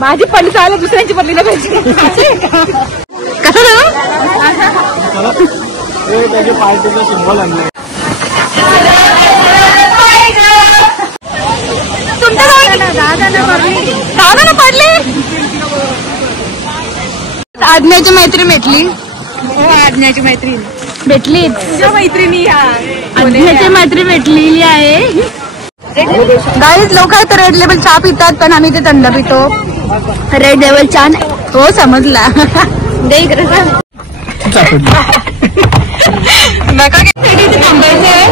माझी पडली चालेल, दुसऱ्यांची पडली नाही पाहिजे. कसं झालं पार्टीचा सिंबल आणलाय. दादा पडले. आज्ञाची मैत्रीण भेटली. आज्ञाची मैत्रीण भेटली. मैत्रिणी आज्ञाची मैत्रीण भेटलेली आहे. गाईज लोक तर रेड लेवल चहा पितात, पण आम्ही ते थंड पितो. रेड लेवल चहा हो समजला. दे इकडे नका थांबायचं आहे.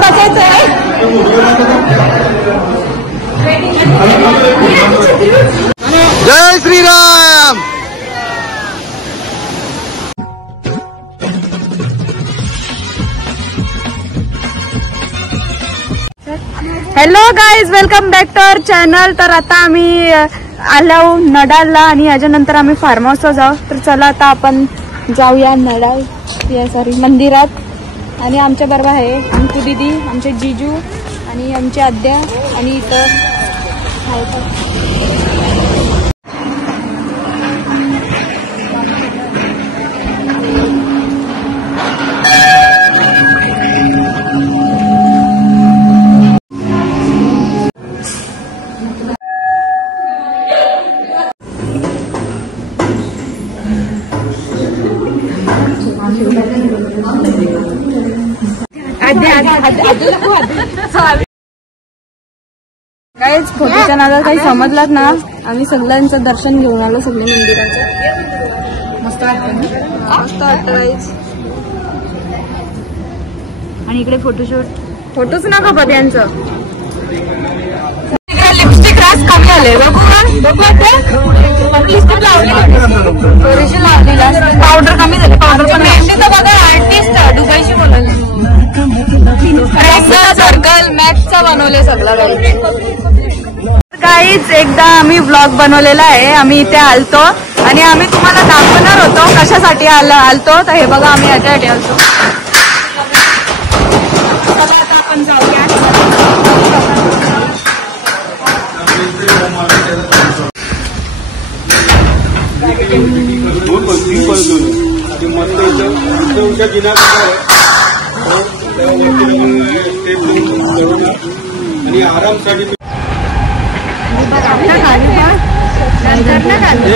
बसायचं आहे. जय Shriram. Hello guys, welcome back to our channel. तर आता आम्ही आलो नडालला आणि याच्यानंतर आम्ही फार्म हाऊसला जाऊ. तर चला आता आपण जाऊया नडाल मंदिरात. आणि आमच्या बरोबर आहे अंकू दीदी, आमचे जीजू आणि आमचे आद्या आणि इतर काहीच फोटोच्या नादात काही समजलात ना. आम्ही सगळ्यांचं दर्शन घेऊन आलो, सगळ्या मंदिराचं. मस्त वाटतं, मस्त वाटतं काहीच. आणि इकडे फोटोच नका बघ यांचं. लिपस्टिक रास कमी आले पावडर कमी झाले. पावडर कमी बघा. आर्टिस्ट दुबईशी बोलायला सर्कल मॅथचा बनवले सगळं काहीच. एकदा आम्ही ब्लॉग बनवलेला आहे. आम्ही इथे आलतो आणि आम्ही तुम्हाला दाखवणार होतो कशासाठी आलतो. तर हे बघा आम्ही याच्यासाठी आलतो. आता आपण जाऊया.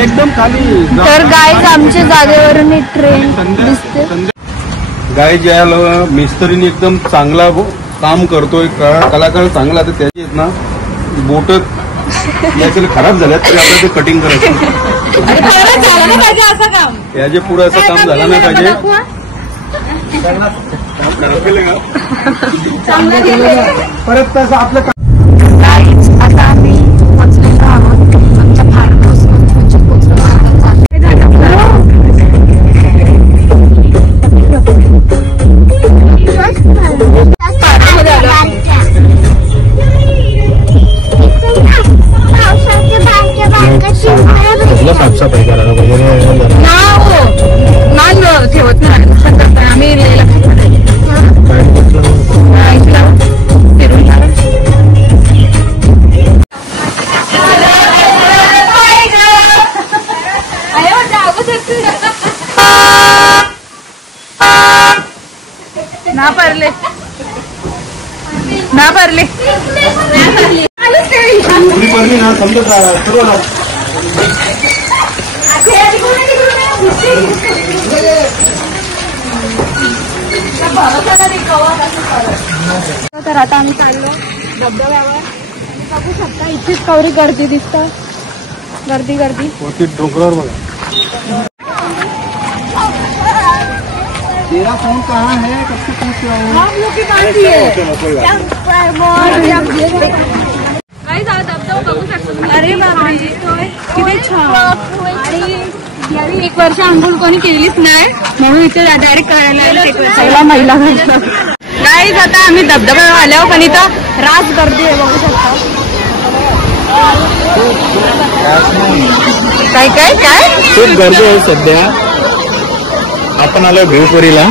एकदम खाली. तर गाईज आमच्या जागेवरून ट्रेन दिसते. गाईज यायला मिस्त्रीने एकदम चांगला काम करतोय. कलाकार चांगला. तर त्याची आहेत ना बोट याच्या खराब झाल्यात तरी आपल्याला ते कटिंग करायचं. याचे पुढे असं काम झालं नाही पाहिजे. परत तसं आपलं. आता आम्ही पोचलेलो आहोत आमच्या फार्म हाऊस. साफसफाई करायला नाही ठेवत नाही. आम्ही फिरून ना भरले ना समजत तर आता आम्ही चाललो धबधब्यावर. बघू शकता इतकीच कवरी गर्दी दिसतं. गर्दी डोंगरावर बघा. तेरा फोन कहाँ है? कब से पूछ रहा हूँ. हम लोग की पार्टी है. बघू शकतो. अरे बापरे किती छान. आणि 1 वर्ष आंघोळ कोणी केलीच नाही म्हणून इथे डायरेक्ट करायला महिला. गाईज आता आम्ही धबधब्यावर आल्यावर पण इथं रास गर्दी आहे. बघू शकता. काय खूप गर्दी आहे सध्या. आपण आलो भिवपुरीला.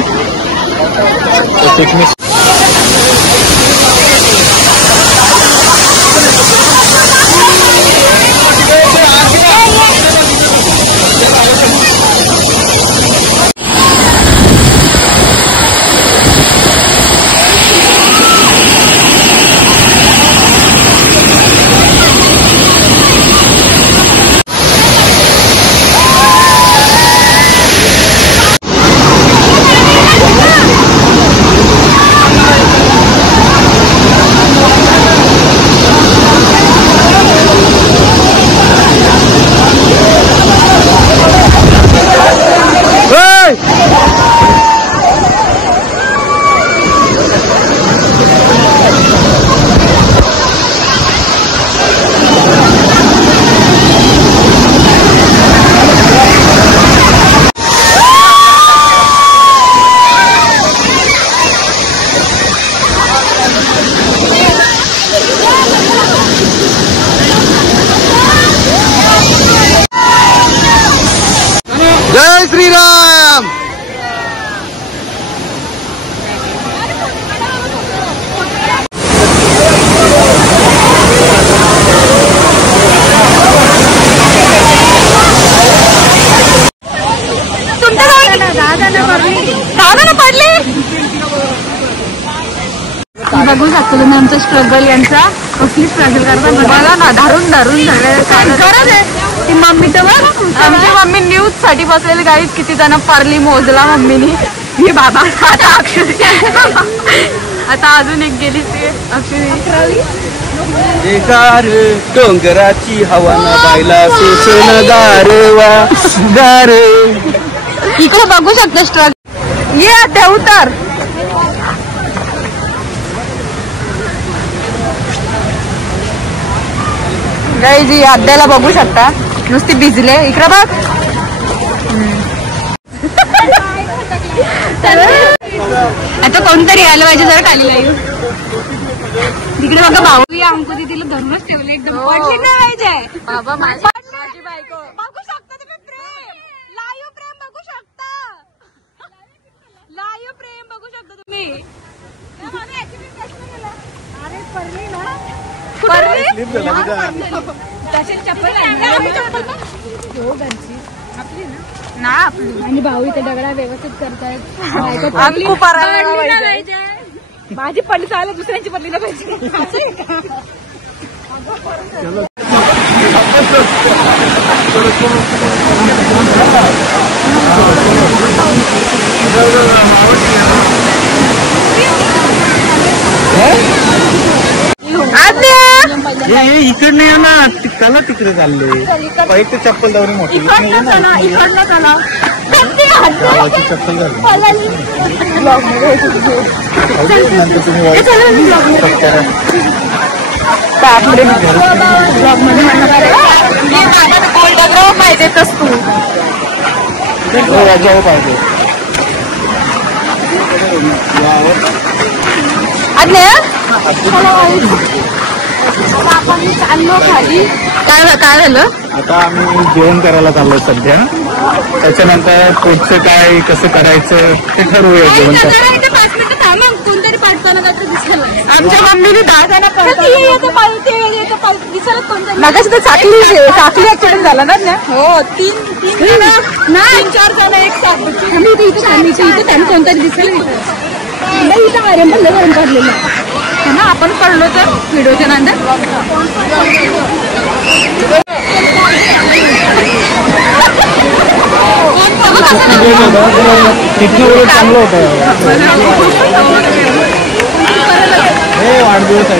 बघू शकतो तुम्ही आमचा स्ट्रगल यांचा कसली स्ट्रगल करतात बघा ना धरून खरंच आहे ती मम्मी तर आमची मम्मी न्यूज साठी बसलेली गाईज किती जण परली मोजला मम्मीनी ही बाबा आता अजून एक गेली ती डोंगराची हवा ना बायला सोसन गारवा गार इकडे बघू शकता स्ट्रगल ये त्या उतर गाईज जी अद्याला बघू शकता नुसती भिजले इकडे बघ आता कोणतरी आलं पाहिजे जरा खाली लाईव्ह तिकडे बघा भाऊ अंकु तिला धरूनच ठेवले एकदम पडली नाही पाहिजे बाबा माझी बायको बघू शकता तुम्ही प्रेम लाईव्ह प्रेम बघू शकता लाईव्ह प्रेम बघू शकता तुम्ही अरे पडली ना चप्पल ना आपली आणि भाऊ इथे दगडा व्यवस्थित करतायत माझी पडली चालेल दुसऱ्यांची पडली ना पाहिजे इकडनं या ना त्याला तिकडे चालले पाहिजे चप्पल लावून मोठी चप्पल पाहिजेच तू पाहिजे आपण चाललो खाली काय झालं आता आम्ही जेवण करायला चाललो सध्या त्याच्यानंतर पुढचं काय कसं करायचं ते ठरवूया जेवण कोणतरी पाठवायला आमच्या मम्मीने 10 जण मगाशी तर साखली ऍक्सिडेंट झाला ना हो 3-4 जण एक साथ त्यांनी कोणतरी दिसलं इथं आर्यन पण काढलेलं ना आपण पडलो तर व्हिडिओच्या नंतर चांगलं होतं हे वाढदिवस आहे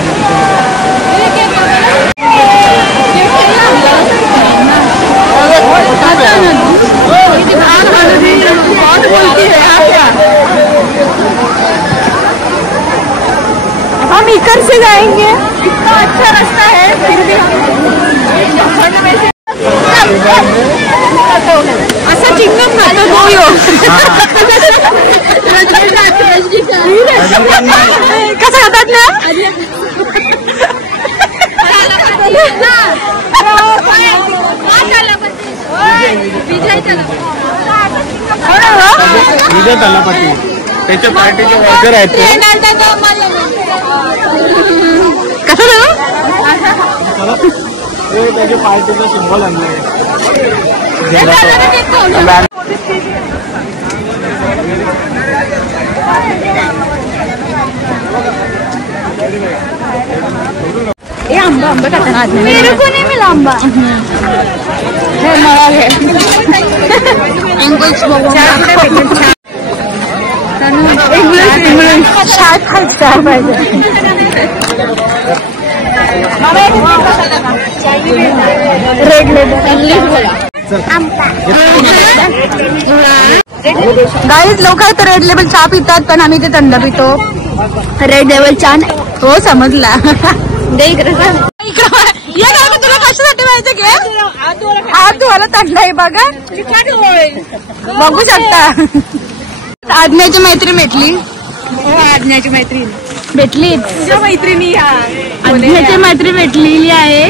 हम इधर से जाएंगे कितना अच्छा रास्ता है फिर भी असं चिंगम खातो गोयो कसं खातात ना विजय तलापाटी त्याच्या पार्टीचे वर्कर आहेत कसं त्याच्या पार्टीचा सिंबल आणलाय आंबा खाताना मेरे को नहीं मिला आंबा रेड लेबल गाईज लोक आहेत रेड लेबल चहा पितात पण आम्ही ते थंड पितो रेड लेबल चहा हो समजला तुला कशासाठी माहिती घे आज तुम्हाला थंड आहे बघा बघू शकता आज्ञाची मैत्रीण भेटली आज्ञाची मैत्रीण भेटली मैत्रिणी आज्ञाची मैत्रीण भेटलेली आहे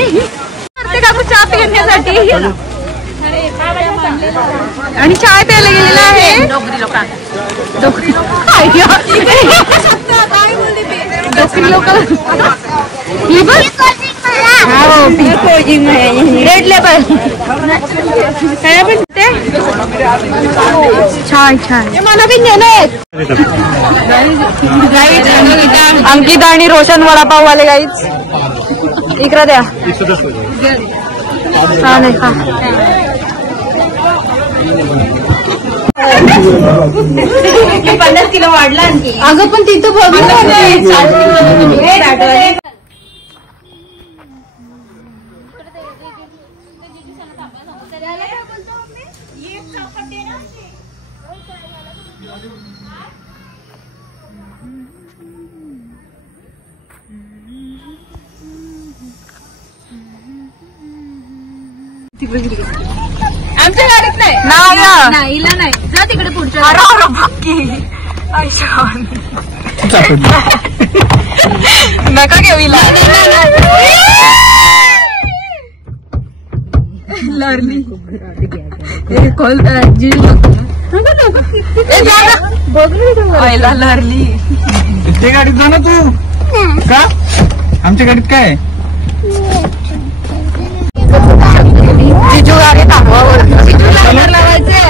काकू चहा पिण्यासाठी आणि चहा प्यायला गेलेला आहे रेड लेबल काय म्हणते छान छान मला बी नेलं. अंकिता आणि रोशन वडापाव वाले गाईच इकडे द्या. छान आहे. 50 किलो वाढला आणखी. अगं पण तिथं बघ आमच्या गाडीत नाही नाही जा तिकडे पुढच्या. नका घेऊ लरली लरली ते गाडीत जा ना तू. का आमच्या गाडीत काय जिजू गाडी लावायचे.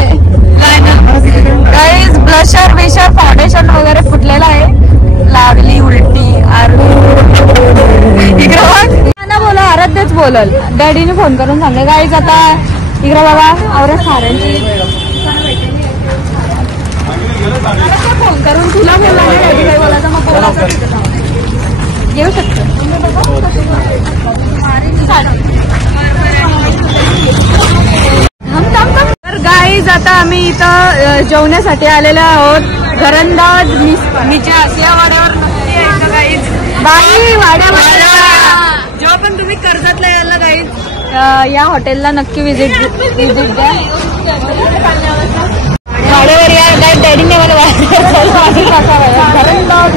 गाईज ब्लशर विशर फाउंडेशन वगैरे फुटलेलं आहे. लागली उलटी इकडे बोला आराध्यच बोलल. डॅडीने फोन करून सांगले गाईज आता इकडे बाबा औरत साऱ्यांची फोन करून तुला बोलला ना डॅडी काही बोलायचं मग बोलायचं येऊ शकतो. तर गाईज आता आम्ही इथं जेवण्यासाठी आलेलो आहोत. घरंदाज नीचे आसिया वाड्यावर गाईज बाई वाड्यावर जेव्हा पण तुम्ही कर्जतला यायला गाईज या हॉटेलला नक्की विजिट द्या. वाड्यावर या गाईज. डॅडीने मला घरंदाज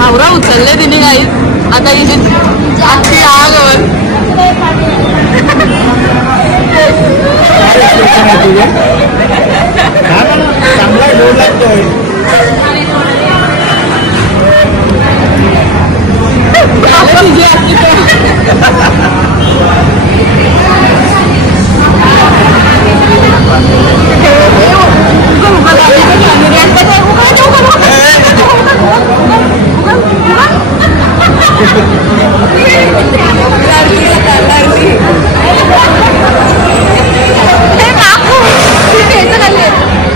आवरा उचलले तिने काही आता इथे आजची आग चांगला जोर लागतोय. हे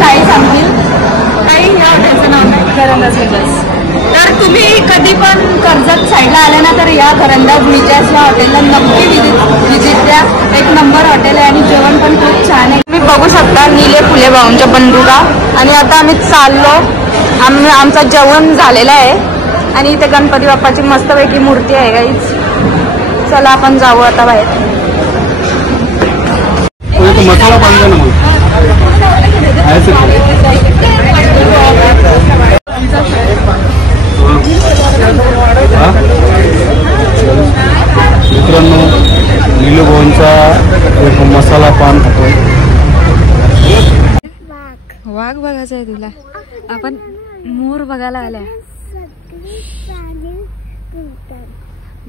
ताई सांगतील. ताई या हॉटेलचं नाव काय? करंदा स्वीटर्स. तर तुम्ही कधी पण कर्जत साईडला आले ना तर या करंदा ब्रिजेस या हॉटेलला नक्की विजिट द्या. एक नंबर हॉटेल आहे आणि जेवण पण खूप छान आहे. तुम्ही बघू शकता निले फुले भाऊंच्या बंदुका. आणि आता आम्ही चाललो. आमचं जेवण झालेलं आहे आणि इथे गणपती बाप्पाची मस्तपैकी मूर्ती आहे गाईज. चला आपण जाऊ आता बाहेर. मसाला पाहिजे ना मग मित्रांनो नीलू भाऊंचा एक मसाला पान खातोय. वाघ बघायचा आहे तुला. आपण मोर बघायला आल्या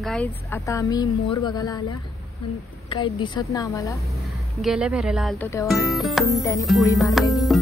गाईज. आता आम्ही मोर बघायला आल्या पण काही दिसत ना आम्हाला. गेल्या फेऱ्याला आलतो तेव्हा तिथून त्याने उडी मारलेली.